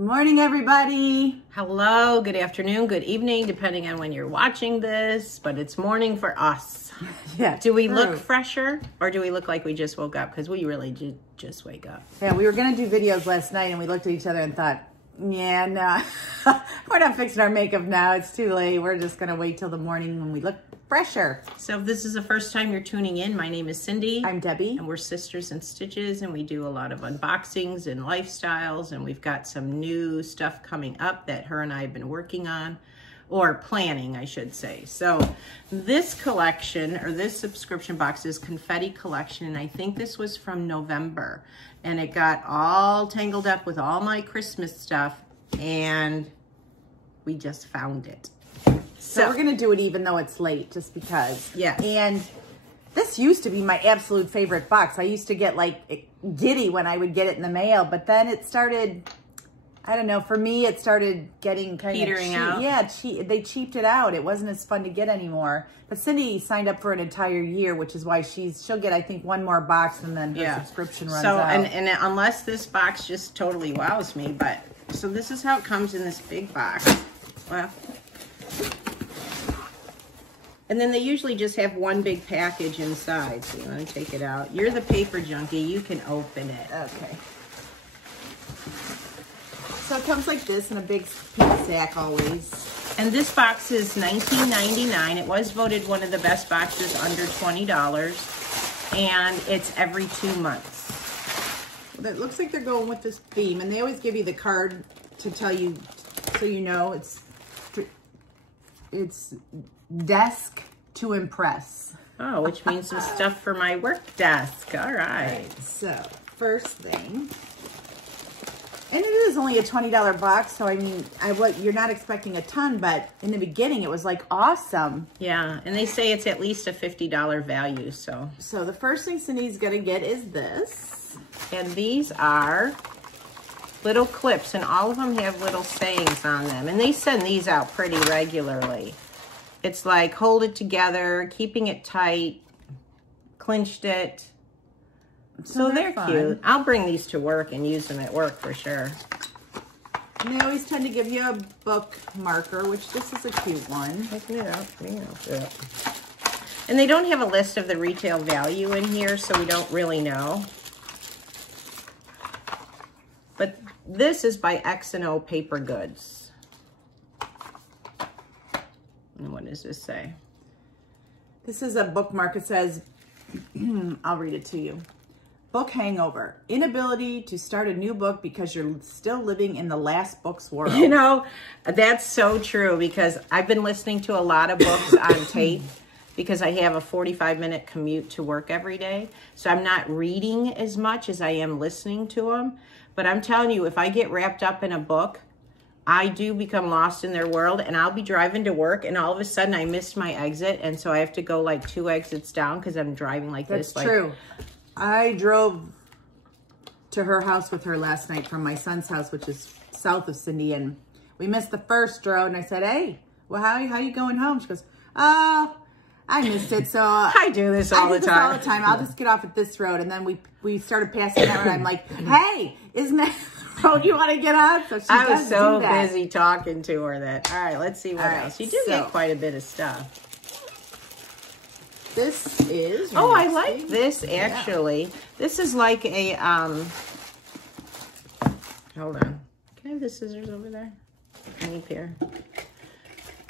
Morning, everybody. Hello, good afternoon, good evening, depending on when you're watching this, but it's morning for us. Yeah. Do we look fresher or do we look like we just woke up? Because we really did just wake up. Yeah, we were going to do videos last night and we looked at each other and thought, yeah, no, we're not fixing our makeup now. It's too late. We're just going to wait till the morning when we look fresher. So if this is the first time you're tuning in, my name is Cindy. I'm Debbie. And we're Sisters in Stitches, and we do a lot of unboxings and lifestyles, and we've got some new stuff coming up that her and I have been working on, or planning, I should say. So this collection, or this subscription box, is Confetti Collection, and I think this was from November, and it got all tangled up with all my Christmas stuff, and we just found it. So we're going to do it even though it's late, just because. Yeah. And this used to be my absolute favorite box. I used to get like giddy when I would get it in the mail, but then it started, I don't know, for me it started getting kind of petering out. Yeah, they cheaped it out. It wasn't as fun to get anymore. But Cindy signed up for an entire year, which is why she'll get, I think, one more box and then her subscription runs out. And unless this box just totally wows me, so this is how it comes in this big box. Well, and then they usually just have one big package inside, so you want to take it out. You're the paper junkie. You can open it. Okay. So it comes like this in a big pink sack always. And this box is $19.99. It was voted one of the best boxes under $20. And it's every 2 months. Well, it looks like they're going with this theme. And they always give you the card to tell you, so you know it's desk to impress. Oh, which means some stuff for my work desk. All right. So, first thing. And it is only a $20 box, so I mean, you're not expecting a ton, but in the beginning it was like awesome. Yeah, and they say it's at least a $50 value, so. So the first thing Cindy's gonna get is this. And these are little clips, and all of them have little sayings on them. And they send these out pretty regularly. It's like, hold it together, keeping it tight, clinched it. So they're cute. I'll bring these to work and use them at work for sure. And they always tend to give you a book marker, which this is a cute one. Open it up. And they don't have a list of the retail value in here, so we don't really know. But this is by X&O Paper Goods. And what does this say? This is a bookmark. It says, I'll read it to you. Book hangover. Inability to start a new book because you're still living in the last book's world. You know, that's so true, because I've been listening to a lot of books on tape because I have a 45-minute commute to work every day. So I'm not reading as much as I am listening to them. But I'm telling you, if I get wrapped up in a book, I do become lost in their world, and I'll be driving to work and all of a sudden I missed my exit. And so I have to go like 2 exits down because I'm driving like this. That's true. I drove to her house with her last night from my son's house, which is south of Cindy, and we missed the first road. And I said, "Hey, well, how are you going home?" She goes, "Oh, I missed it." So I do this all the time. I'll just get off at this road, and then we started passing that road. I'm like, "Hey, isn't that the road you want to get on?" So I was so busy talking to her that. All right, let's see what else. You do get quite a bit of stuff. This is I like this actually. Yeah. This is like a hold on. Can I have the scissors over there? Any pair.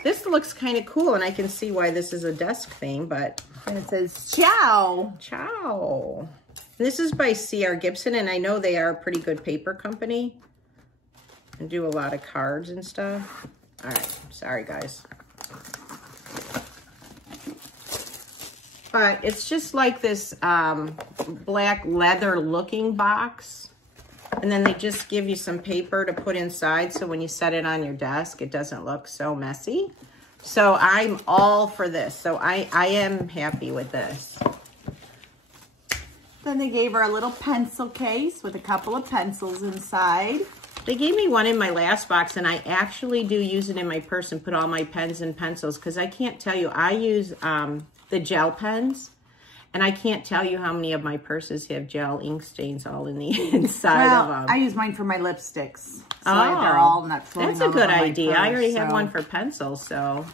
This looks kind of cool, and I can see why this is a desk theme, but and it says ciao. Ciao. This is by C.R. Gibson, and I know they are a pretty good paper company and do a lot of cards and stuff. All right, sorry guys. But it's just like this black leather looking box. And then they just give you some paper to put inside, so when you set it on your desk, it doesn't look so messy. So I'm all for this. So I am happy with this. Then they gave her a little pencil case with a couple of pencils inside. They gave me one in my last box, and I actually do use it in my purse and put all my pens and pencils, because I can't tell you, I use the gel pens, And I can't tell you how many of my purses have gel ink stains all in the inside of them. I use mine for my lipsticks. So they're all not floating. That's a good idea. Purse, I already have one for pencils, so.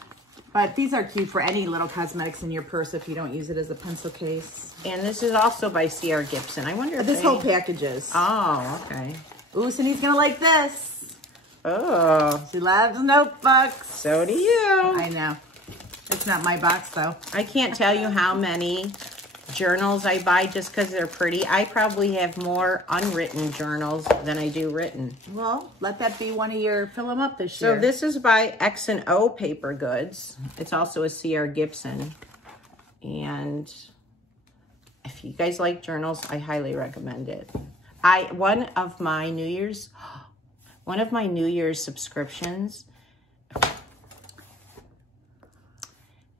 But these are cute for any little cosmetics in your purse if you don't use it as a pencil case. And this is also by C.R. Gibson. I wonder if this whole package is. Oh, okay. Ooh, Cindy's gonna like this. Oh. She loves notebooks. So do you. I know. It's not my box, though. I can't tell you how many journals I buy just because they're pretty. I probably have more unwritten journals than I do written. Well, let that be one of your fill them up this year. So this is by X&O Paper Goods. It's also a C.R. Gibson. And if you guys like journals, I highly recommend it. One of my New Year's subscriptions,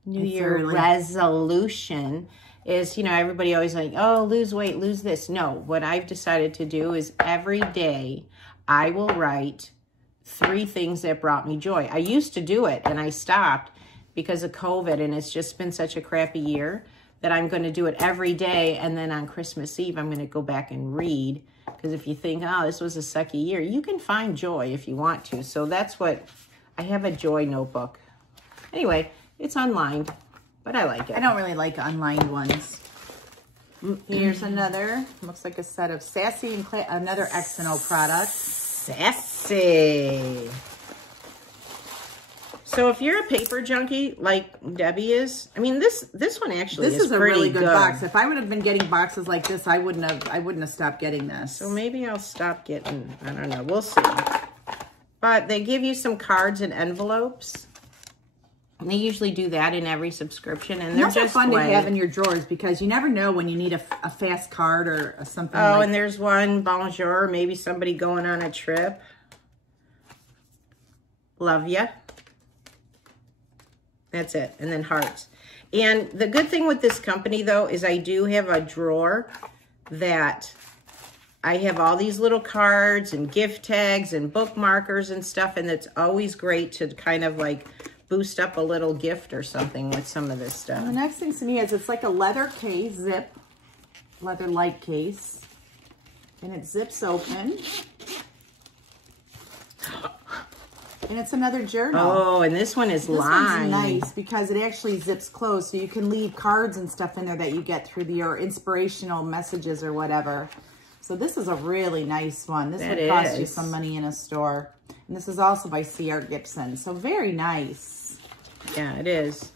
New Year resolution is, you know, everybody always like, oh, lose weight, lose this. No, what I've decided to do is every day I will write 3 things that brought me joy. I used to do it and I stopped because of COVID, and it's just been such a crappy year that I'm going to do it every day. And then on Christmas Eve, I'm going to go back and read. Because if you think, oh, this was a sucky year, you can find joy if you want to. So that's what, I have a joy notebook. Anyway, it's unlined, but I like it. I don't really like unlined ones. Here's another, looks like a set of Sassy and another X&O product. Sassy. So if you're a paper junkie like Debbie is, I mean, this one actually is a pretty really good box. If I would have been getting boxes like this, I wouldn't have stopped getting this. So maybe I'll stop getting, I don't know, we'll see. But they give you some cards and envelopes. And they usually do that in every subscription, and they're just fun to have in your drawers because you never know when you need a fast card or something. Oh, and there's one, bonjour, maybe somebody going on a trip. Love ya. That's it, and then hearts. And the good thing with this company, though, is I do have a drawer that I have all these little cards and gift tags and bookmarkers and stuff, and it's always great to kind of like boost up a little gift or something with some of this stuff. And the next thing to me is it's like a leather case, leather light case, and it zips open. And it's another journal. Oh, and this one is lined. This one's nice because it actually zips closed, so you can leave cards and stuff in there that you get through your inspirational messages or whatever. So this is a really nice one. This would cost you some money in a store. And this is also by C.R. Gibson, so very nice. Yeah, it is.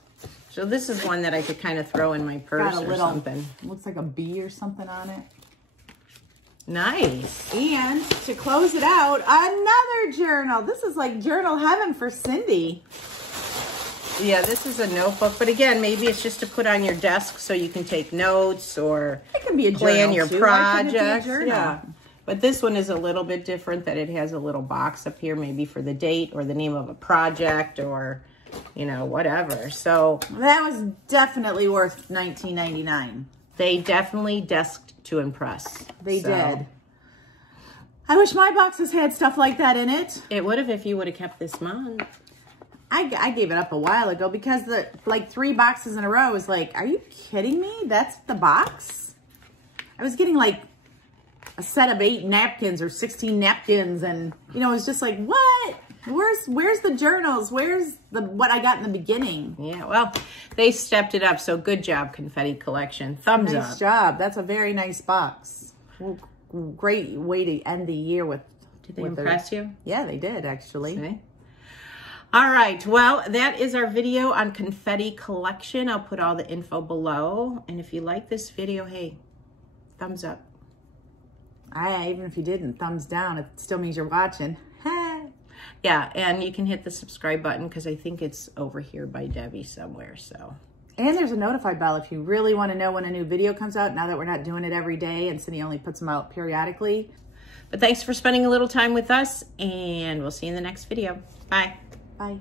So this is one that I could kind of throw in my purse or something. Looks like a bee or something on it. Nice. And to close it out, another journal. This is like journal heaven for Cindy. Yeah, this is a notebook, but again, maybe it's just to put on your desk so you can take notes or it can be a plan your projects. Yeah. But this one is a little bit different, that it has a little box up here, maybe for the date or the name of a project or, you know, whatever. So that was definitely worth $19.99. They definitely desked to impress. They did. I wish my boxes had stuff like that in it. It would have if you would have kept this month. I gave it up a while ago because the like 3 boxes in a row was like, are you kidding me? That's the box? I was getting like a set of 8 napkins or 16 napkins, and you know, it was just like, what? Where's the journals? Where's what I got in the beginning? Yeah, well, they stepped it up, so good job, Confetti Collection. Thumbs up. Nice job. That's a very nice box. Well, great way to end the year with. Did they impress you? Yeah, they did, actually. See? All right, well, that is our video on Confetti Collection. I'll put all the info below. And if you like this video, hey, thumbs up. Even if you didn't, thumbs down. It still means you're watching. Yeah, and you can hit the subscribe button because I think it's over here by Debbie somewhere. So. And there's a notify bell if you really want to know when a new video comes out, now that we're not doing it every day and Cindy only puts them out periodically. But thanks for spending a little time with us, and we'll see you in the next video. Bye. Bye.